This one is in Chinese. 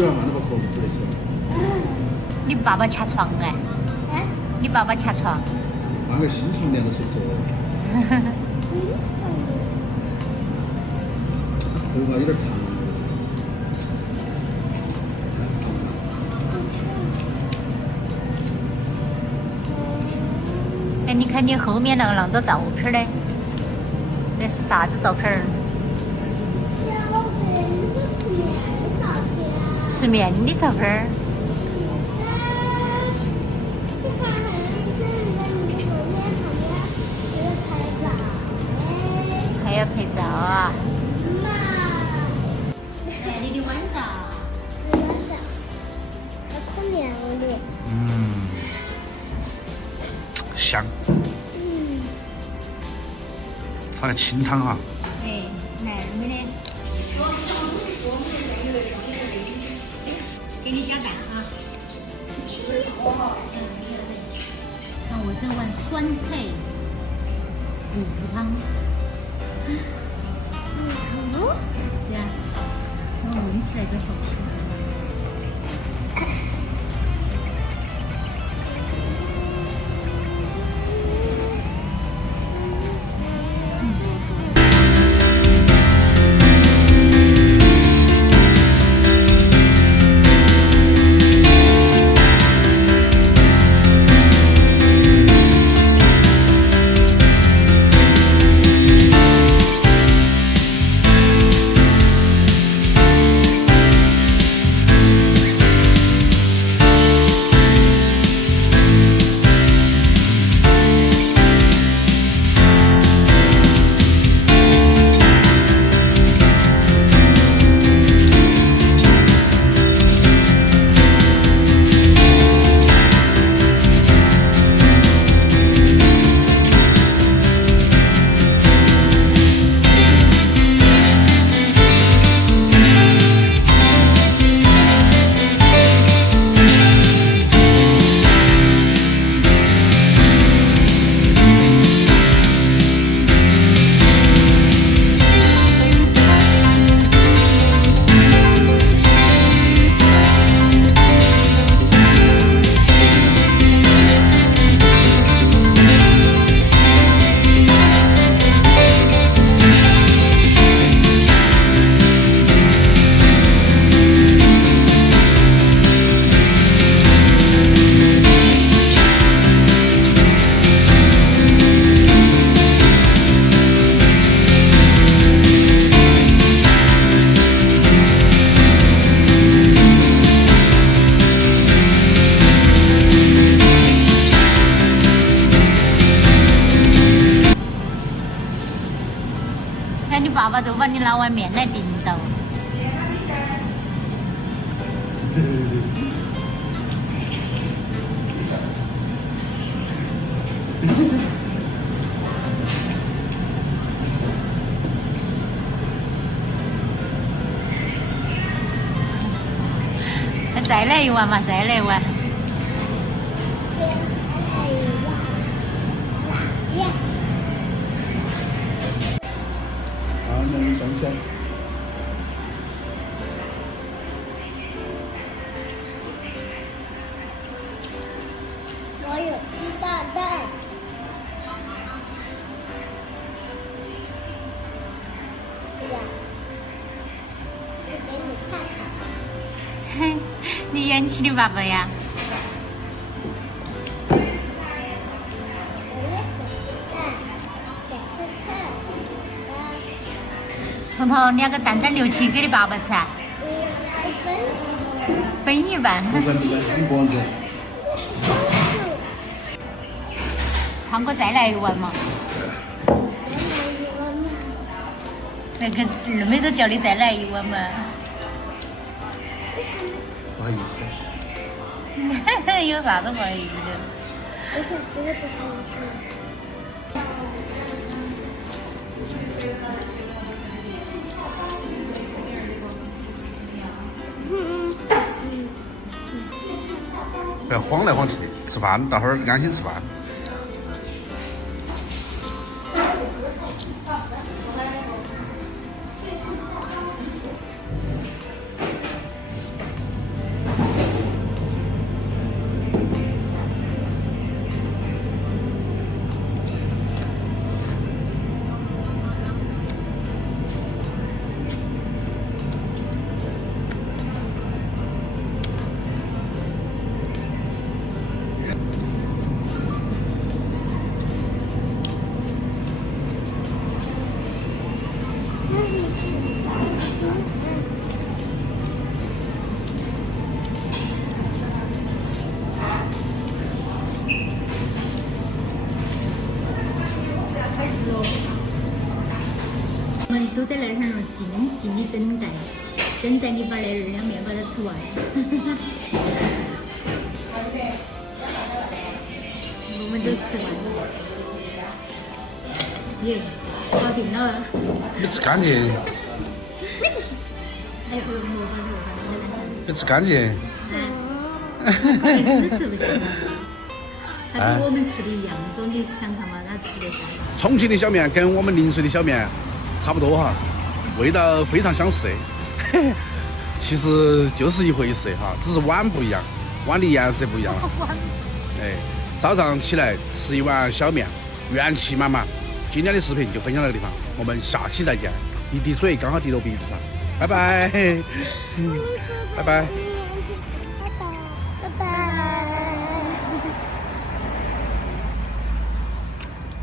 洗完饭那个瞌睡不得起来。你爸爸掐床哎？你爸爸掐床？换个新床垫都睡不着。头发有点长。长吗？哎，你看你后面那么多照片嘞，那是啥子照片？吃面的照片。还要拍照啊！哎，你的碗照。还可凉的。香。好像清汤哈。哎，来没得。给你加蛋啊。看我这碗酸菜骨头汤。对呀，闻起来就好吃。看你爸爸都把你拿碗面来顶到。再来一碗嘛，再来一碗。能动起来。我有鸡蛋蛋。对呀，我给你看看。嘿，你演起你爸爸呀？彤彤，你那个蛋蛋留起给你爸爸吃啊？分一半。你个人吃。胖哥再来一碗嘛。那个二妹都叫你再来一碗嘛。不好意思。有啥子不好意思的？我想这个不好意思。不要晃来晃去的，吃饭，大伙儿安心吃饭。静的等待你把那2面把它吃完。我们都吃完了。耶，搞定了。没吃干净，哎呦，我没吃干净。是吃不下的。它跟我们吃的一样多，你想看嘛？它吃得下。重庆的小面跟我们陵水的小面差不多哈，味道非常相似。其实就是一回事哈，只是碗不一样，碗的颜色不一样了。哎，早上起来吃一碗小面，元气满满。今天的视频就分享到这个地方，我们下期再见。一滴水刚好滴到鼻子上，拜拜，拜拜。